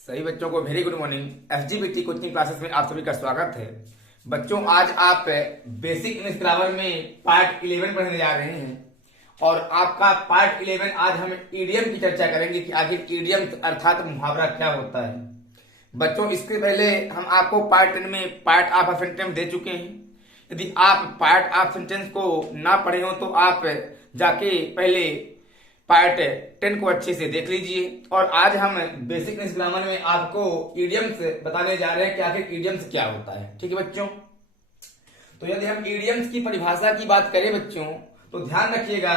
सभी बच्चों को very good morning. SGPT coaching classes में आप सभी का स्वागत है। बच्चों, आज आप बेसिक इंग्लिश ग्रामर में पार्ट 11 पढ़ने जा रहे हैं और आपका पार्ट 11 आज हम ईडियम की चर्चा करेंगे कि आखिर ईडियम अर्थात मुहावरा क्या होता है। बच्चों, इसके पहले हम आपको पार्ट 10 में पार्ट ऑफ सेंटेंस दे चुके हैं। यदि आप पार्ट ऑफ सेंटेंस को ना पढ़े हो तो आप जाके पहले पार्ट 10 को अच्छे से देख लीजिए। और आज हम बेसिक इंग्लिश ग्रामर में आपको इडियम्स बताने जा रहे हैं कि आखिर इडियम्स क्या होता है। ठीक है बच्चों, तो यदि हम इडियम्स की परिभाषा की बात करें बच्चों, तो ध्यान रखिएगा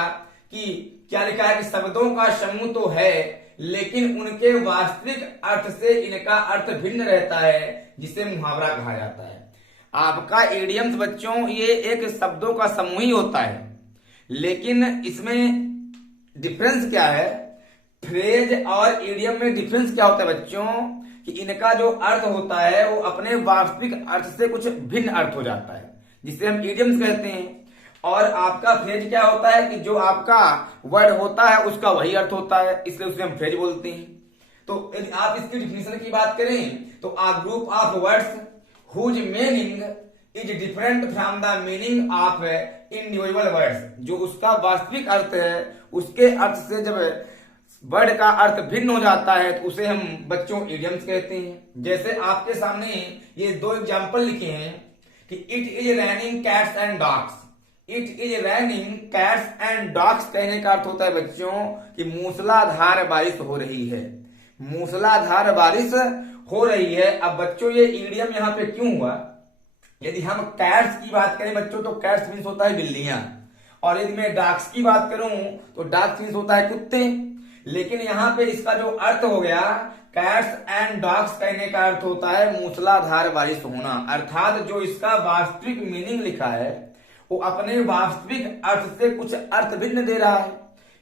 कि क्या लिखा है कि शब्दों का समूह तो है लेकिन उनके वास्तविक अर्थ से इनका अर्थ भिन्न रहता है, जिसे मुहावरा कहा जाता है। आपका इडियम्स बच्चों ये एक शब्दों का समूह ही होता है, लेकिन इसमें डिफरेंस क्या है। फ्रेज और इडियम में डिफरेंस क्या होता है बच्चों कि इनका जो अर्थ होता है वो अपने वास्तविक अर्थ से कुछ भिन्न अर्थ हो जाता है, जिसे हम इडियम्स कहते हैं। और आपका फ्रेज क्या होता है कि जो आपका वर्ड होता है उसका वही अर्थ होता है, इसलिए उसे हम फ्रेज बोलते हैं। तो यदि आप इसकी डिफिनेशन की बात करें तो a group of words whose meaning is different from the meaning of individual words. जो उसका वास्तविक अर्थ है उसके अर्थ से जब वर्ड का अर्थ भिन्न हो जाता है तो उसे हम बच्चों इडियम्स कहते हैं। जैसे आपके सामने ये दो एग्जाम्पल लिखे हैं कि it is raining cats and dogs. It is raining cats and dogs कहने का अर्थ होता है बच्चों कि मूसलाधार बारिश हो रही है। मूसलाधार बारिश हो रही है। अब बच्चों ये इडियम यहाँ पे क्यों हुआ? यदि हम कैट्स की बात करें बच्चों तो कैट्स मीन्स होता है बिल्लियां, और यदि मैं डॉग्स की बात करूं तो डॉग्स मीन्स होता है कुत्ते। लेकिन यहाँ पे इसका जो अर्थ हो गया कैट्स एंड डॉग्स कहने का अर्थ होता है मूसलाधार बारिश होना, अर्थात जो इसका वास्तविक मीनिंग लिखा है वो अपने वास्तविक अर्थ से कुछ अर्थ भिन्न दे रहा है,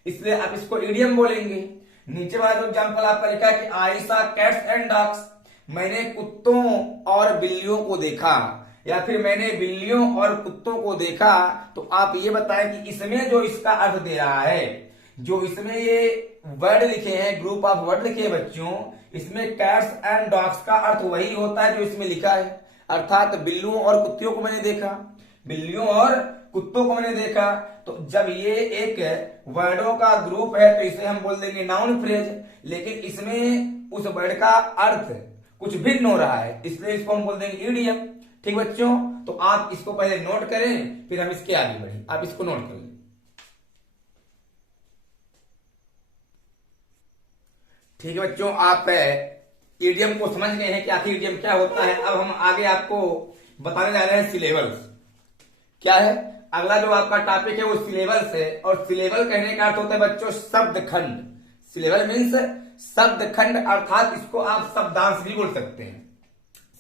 इसलिए आप इसको इडियम बोलेंगे। नीचे वाला जो एग्जाम्पल आपका लिखा है कि I saw cats and dogs, मैंने कुत्तों और बिल्लियों को देखा, या फिर मैंने बिल्लियों और कुत्तों को देखा। तो आप ये बताएं कि इसमें जो इसका अर्थ दे रहा है, जो इसमें ये वर्ड लिखे हैं, ग्रुप ऑफ वर्ड लिखे हैं बच्चों, इसमें कैट्स एंड डॉग्स का अर्थ वही होता है जो इसमें लिखा है, अर्थात बिल्लियों और कुत्तियों को मैंने देखा, बिल्लियों और कुत्तों को मैंने देखा। तो जब ये एक वर्डों का ग्रुप है तो इसे हम बोल देंगे नाउन फ्रेज, लेकिन इसमें उस वर्ड का अर्थ कुछ भिन्न हो रहा है, इसलिए इसको हम बोल देंगे इडियम। ठीक बच्चों, तो आप इसको पहले नोट करें फिर हम इसके आगे बढ़ें। आप इसको नोट कर लें। ठीक है बच्चों, आप इडियम को समझ गए हैं कि आखिर इडियम क्या होता है। अब हम आगे आपको बताने जा रहे हैं सिलेबल्स क्या है। अगला जो आपका टॉपिक है वो सिलेबल्स है, और सिलेबल कहने का अर्थ होता है बच्चों शब्द खंड। सिलेबल मीन्स शब्द खंड, अर्थात इसको आप शब्दांश भी बोल सकते हैं।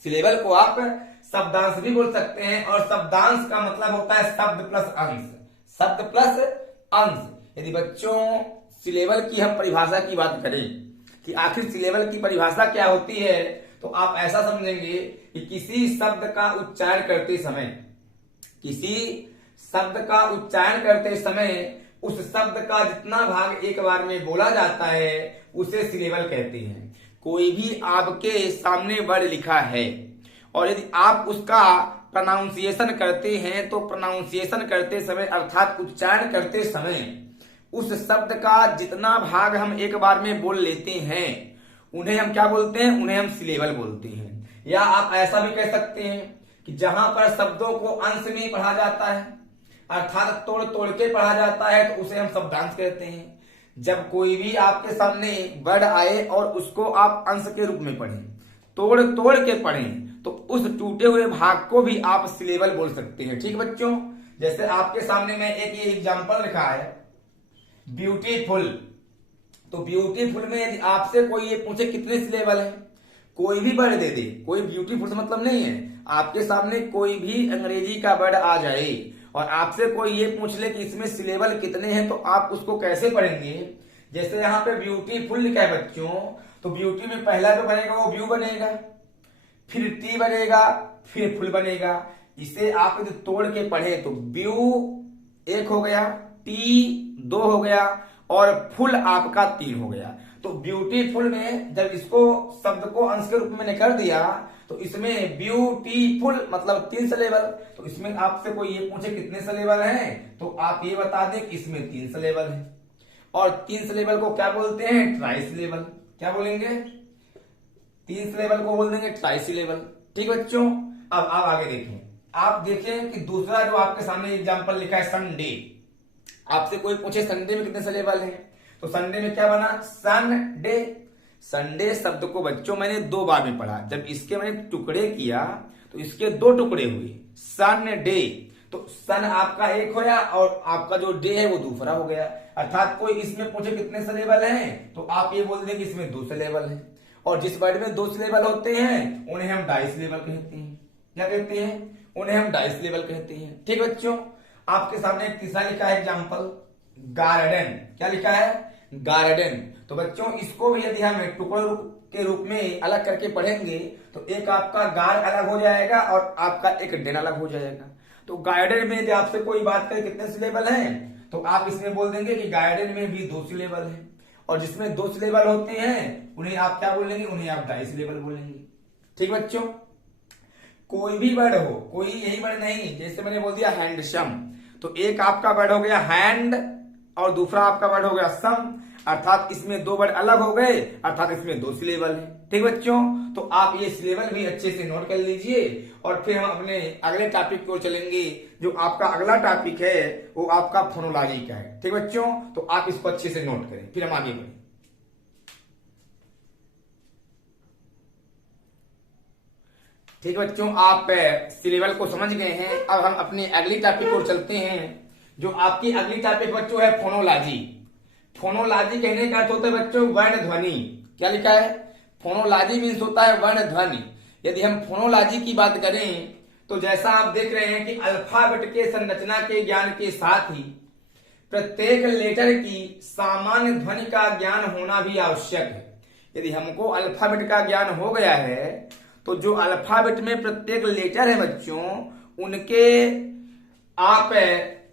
सिलेबल को आप शब्दांश भी बोल सकते हैं, और शब्दांश का मतलब होता है शब्द प्लस अंश, शब्द प्लस अंश। यदि बच्चों सिलेबल की हम परिभाषा की बात करें कि आखिर सिलेबल की परिभाषा क्या होती है, तो आप ऐसा समझेंगे कि किसी शब्द का उच्चारण करते समय, किसी शब्द का उच्चारण करते समय उस शब्द का जितना भाग एक बार में बोला जाता है उसे सिलेबल कहते हैं। कोई भी आपके सामने वर्ड लिखा है और यदि आप उसका प्रोनाउंसिएशन करते हैं तो प्रोनाउंसिएशन करते समय अर्थात उच्चारण करते समय उस शब्द का जितना भाग हम एक बार में बोल लेते हैं उन्हें हम क्या बोलते हैं? उन्हें हम सिलेबल बोलते हैं। या आप ऐसा भी कह सकते हैं कि जहां पर शब्दों को अंश में पढ़ा जाता है, अर्थात तोड़ तोड़ के पढ़ा जाता है, तो उसे हम शब्दांश कहते हैं। जब कोई भी आपके सामने वर्ड आए और उसको आप अंश के रूप में पढ़ें, तोड़ तोड़ के पढ़ें, तो उस टूटे हुए भाग को भी आप सिलेबल बोल सकते हैं। ठीक बच्चों, जैसे आपके सामने में एक ये एग्जांपल लिखा है ब्यूटीफुल। तो ब्यूटीफुल में यदि आपसे कोई ये पूछे कितने सिलेबल है, कोई भी वर्ड दे दे, कोई ब्यूटीफुल से मतलब नहीं है। आपके सामने कोई भी अंग्रेजी का वर्ड आ जाए और आपसे कोई ये पूछ ले कि इसमें सिलेबल कितने हैं, तो आप उसको कैसे पढ़ेंगे? जैसे यहाँ पे ब्यूटीफुल लिखा है बच्चों, तो ब्यूटी में पहला जो बनेगा वो ब्यू बनेगा, फिर टी बनेगा, फिर फुल बनेगा। इसे आप यदि तोड़ के पढ़े तो ब्यू एक हो गया, टी दो हो गया और फुल आपका 3 हो गया। तो ब्यूटीफुल में जब इसको शब्द को अंश के रूप में कर दिया तो इसमें ब्यूटीफुल मतलब 3 सिलेबल। तो इसमें आपसे कोई ये पूछे कितने सिलेबल हैं तो आप ये बता दें कि इसमें 3 सिलेबल है। और 3 सिलेबल को क्या बोलते हैं? Try syllable. क्या बोलेंगे? 3 सिलेबल को बोल देंगे ट्राई सिलेबल। ठीक बच्चों, अब आप आगे देखें। आप देखें कि दूसरा जो आपके सामने एग्जाम्पल लिखा है संडे। आपसे कोई पूछे संडे में कितने सिलेबल हैं तो संडे में क्या बना? संडे। संडे शब्द को बच्चों मैंने 2 बार में पढ़ा। जब इसके मैंने टुकड़े किया तो इसके 2 टुकड़े हुए, संडे। तो सन आपका एक होया और आपका जो डे है वो दूसरा हो गया। अर्थात कोई इसमें पूछे कितने सिलेबल हैं तो आप ये बोल दें कि इसमें 2 सिलेबल हैं। और जिस वर्ड में 2 सिलेबल होते हैं उन्हें हम डाई सिलेबल कहते हैं। क्या कहते हैं? उन्हें हम डाई सिलेबल कहते हैं। ठीक बच्चों, आपके सामने एक तीसरा लिखा है एग्जाम्पल, गार्डन। क्या लिखा है? गार्डन। तो बच्चों इसको भी यदि हम टुकड़ों के रूप में अलग करके पढ़ेंगे तो एक आपका गार अलग हो जाएगा और आपका एक डेन अलग हो जाएगा। तो गार्डन में यदि आपसे कोई बात करे कितने सिलेबल हैं तो आप इसमें बोल देंगे कि गार्डन में भी 2 सिलेबल है। और जिसमें 2 सिलेबल होते हैं उन्हें आप क्या बोलेंगे? उन्हें आप डाई सिलेबल बोलेंगे। ठीक बच्चों, कोई भी वर्ड हो, कोई यही वर्ड नहीं, जैसे मैंने बोल दिया हैंडसम, तो एक आपका वर्ड हो गया हैंड और दूसरा आपका वर्ड हो गया सम। अर्थात इसमें 2 वर्ड अलग हो गए, अर्थात इसमें 2 सिलेबल है। ठीक बच्चों, तो आप ये सिलेबल भी अच्छे से नोट कर लीजिए और फिर हम अपने अगले टॉपिक की ओर चलेंगे। जो आपका अगला टॉपिक है वो आपका फोनोलॉजी का है। ठीक बच्चों, तो आप इसको अच्छे से नोट करें, फिर हम आगे बढ़ें। ठीक बच्चों, आप सिलेबल को समझ गए हैं। अब हम अपनी अगली टॉपिक की ओर चलते हैं। जो आपकी अगली टॉपिक बच्चों है फोनोलॉजी। फोनोलॉजी कहने का अर्थ होता है बच्चों वर्ण ध्वनि। क्या लिखा है? फोनोलॉजी मीन्स होता है वर्ण ध्वनि। यदि हम फोनोलॉजी की बात करें तो जैसा आप देख रहे हैं कि अल्फाबेट के संरचना के ज्ञान के साथ ही प्रत्येक लेटर की सामान्य ध्वनि का ज्ञान होना भी आवश्यक है। यदि हमको अल्फाबेट का ज्ञान हो गया है तो जो अल्फाबेट में प्रत्येक लेटर है बच्चों उनके आप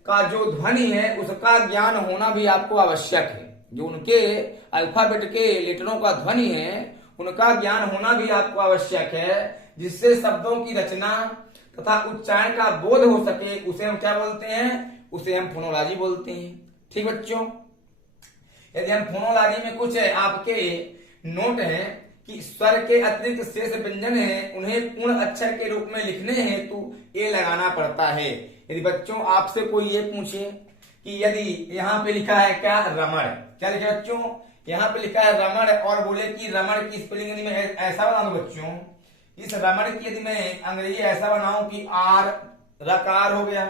का जो ध्वनि है उसका ज्ञान होना भी आपको आवश्यक है। जो उनके अल्फाबेट के लेटरों का ध्वनि है उनका ज्ञान होना भी आपको आवश्यक है, जिससे शब्दों की रचना तथा उच्चारण का बोध हो सके। उसे हम क्या बोलते हैं? उसे हम फोनोलॉजी बोलते हैं। ठीक बच्चों, यदि हम फोनोलॉजी में कुछ आपके नोट हैं कि स्वर के अतिरिक्त शेष व्यंजन हैं उन्हें पूर्ण अक्षर के रूप में लिखने हेतु ए लगाना पड़ता है। यदि बच्चों आपसे कोई ये पूछे कि यदि यहाँ पे लिखा है क्या? रमण। क्या लिखा है बच्चों? यहाँ पे लिखा है रमण और बोले कि रमण की स्पेलिंग यदि मैं ऐसा बना दूं बच्चों, इस रमण की यदि मैं अंग्रेजी ऐसा बनाऊं कि आर रकार हो गया,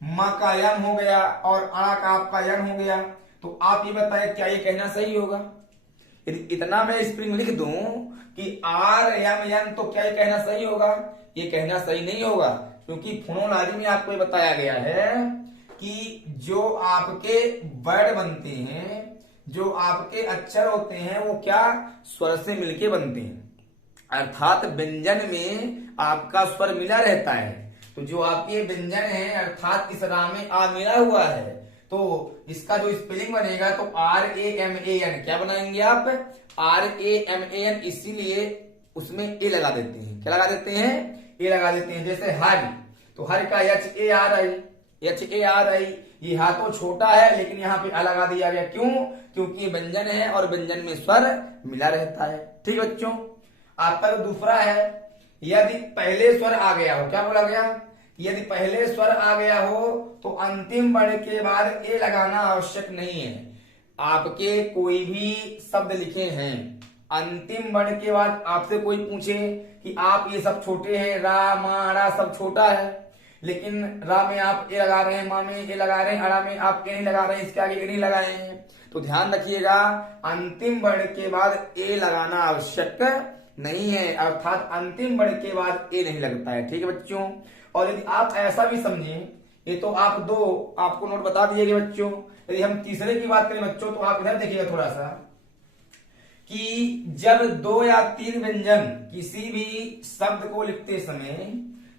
म का यम हो गया और अणा का आपका यन हो गया, तो आप ये बताए क्या ये कहना सही होगा? यदि इतना मैं स्पेलिंग लिख दूं कि आर यम यन तो क्या ये कहना सही होगा? ये कहना सही नहीं होगा, क्योंकि फोनोलॉजी में आपको ये बताया गया है कि जो आपके वर्ड बनते हैं, जो आपके अक्षर होते हैं वो क्या स्वर से मिलके बनते हैं। अर्थात व्यंजन में आपका स्वर मिला रहता है। तो जो आपके व्यंजन है अर्थात इस रा में आ मिला हुआ है तो इसका जो स्पेलिंग बनेगा तो RAMAN। क्या बनाएंगे आप? RAMAN। इसीलिए उसमें ए लगा देते हैं। क्या लगा देते हैं? ए लगा देते हैं। जैसे हर, तो हर का HARI। ये हा तो छोटा है लेकिन यहाँ पे आ लगा दिया गया। क्यों? क्योंकि ये व्यंजन है और व्यंजन में स्वर मिला रहता है। ठीक बच्चों, आपका जो दूसरा है यदि पहले स्वर आ गया हो, क्या बोला गया? यदि पहले स्वर आ गया हो तो अंतिम वर्ण के बाद ए लगाना आवश्यक नहीं है। आपके कोई भी शब्द लिखे हैं अंतिम वर्ण के बाद आपसे कोई पूछे कि आप ये सब छोटे हैं, रा मा रा सब छोटा है, लेकिन रा में आप ए लगा रहे हैं, मा में ए लगा रहे हैं, अड़ा में आप ए नहीं लगा रहे हैं, इसके आगे ए नहीं लगाए हैं। तो ध्यान रखिएगा अंतिम वर्ण के बाद ए लगाना आवश्यक नहीं है। अर्थात अंतिम वर्ण के बाद ए नहीं लगता है। ठीक है बच्चों, और यदि आप ऐसा भी समझें, ये तो आप दो आपको नोट बता दिए गए बच्चों। यदि हम तीसरे की बात करें बच्चों तो आप इधर देखिएगा थोड़ा सा कि जब 2 या 3 व्यंजन किसी भी शब्द को लिखते समय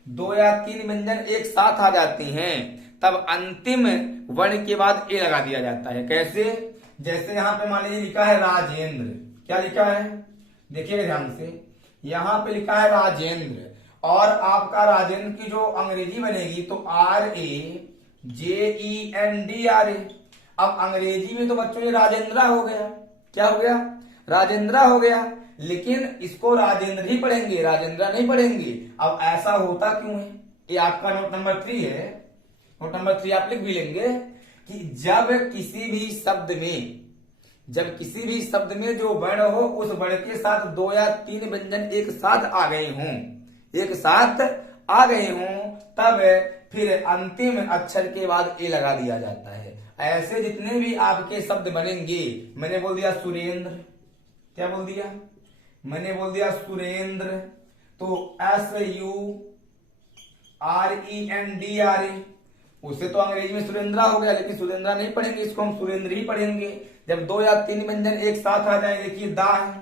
2 या 3 व्यंजन एक साथ आ जाते हैं तब अंतिम वर्ण के बाद ए लगा दिया जाता है। कैसे? जैसे यहाँ पे मान लीजिए लिखा है राजेंद्र, क्या लिखा है, देखिएगा ध्यान से, यहाँ पे लिखा है राजेंद्र, और आपका राजेंद्र की जो अंग्रेजी बनेगी तो RAJENDRA। अब अंग्रेजी में तो बच्चों ये राजेंद्रा हो गया, क्या हो गया, राजेंद्रा हो गया, लेकिन इसको राजेंद्र ही पढ़ेंगे, राजेंद्रा नहीं पढ़ेंगे। अब ऐसा होता क्यों है, ये आपका नोट नंबर 3 है। नोट नंबर 3 आप लिख भी लेंगे कि जब किसी भी शब्द में जो वर्ण हो उस वर्ण के साथ 2 या 3 व्यंजन एक साथ आ गए हों, तब फिर अंतिम अक्षर के बाद ए लगा दिया जाता है। ऐसे जितने भी आपके शब्द बनेंगे, मैंने बोल दिया सुरेंद्र, क्या बोल दिया, मैंने बोल दिया सुरेंद्र, तो SURENDRA, उसे तो अंग्रेजी में सुरेंद्रा हो गया, लेकिन सुरेंद्रा नहीं पढ़ेंगे, इसको हम सुरेंद्र ही पढ़ेंगे। जब 2 या 3 व्यंजन एक साथ आ जाए, देखिए दा है,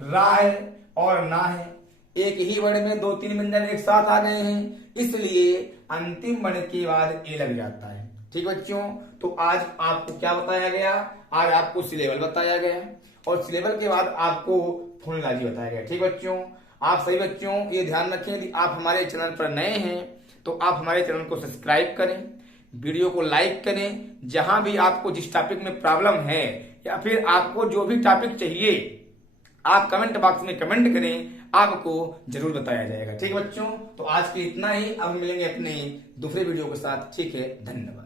रा है और ना है, एक ही वर्ण में 2-3 व्यंजन एक साथ आ गए हैं, इसलिए अंतिम वर्ण के बाद ए लग जाता है। ठीक बच्चों, तो आज आपको क्या बताया गया, आज आपको सिलेबल बताया गया और सिलेबल के बाद आपको फोनोलॉजी बताया गया। ठीक बच्चों, आप सभी बच्चों ये ध्यान रखें, यदि आप हमारे चैनल पर नए हैं तो आप हमारे चैनल को सब्सक्राइब करें, वीडियो को लाइक करें। जहां भी आपको जिस टॉपिक में प्रॉब्लम है या फिर आपको जो भी टॉपिक चाहिए, आप कमेंट बॉक्स में कमेंट करें, आपको जरूर बताया जाएगा। ठीक बच्चों, तो आज के इतना ही, अब मिलेंगे अपने दूसरे वीडियो के साथ। ठीक है, धन्यवाद।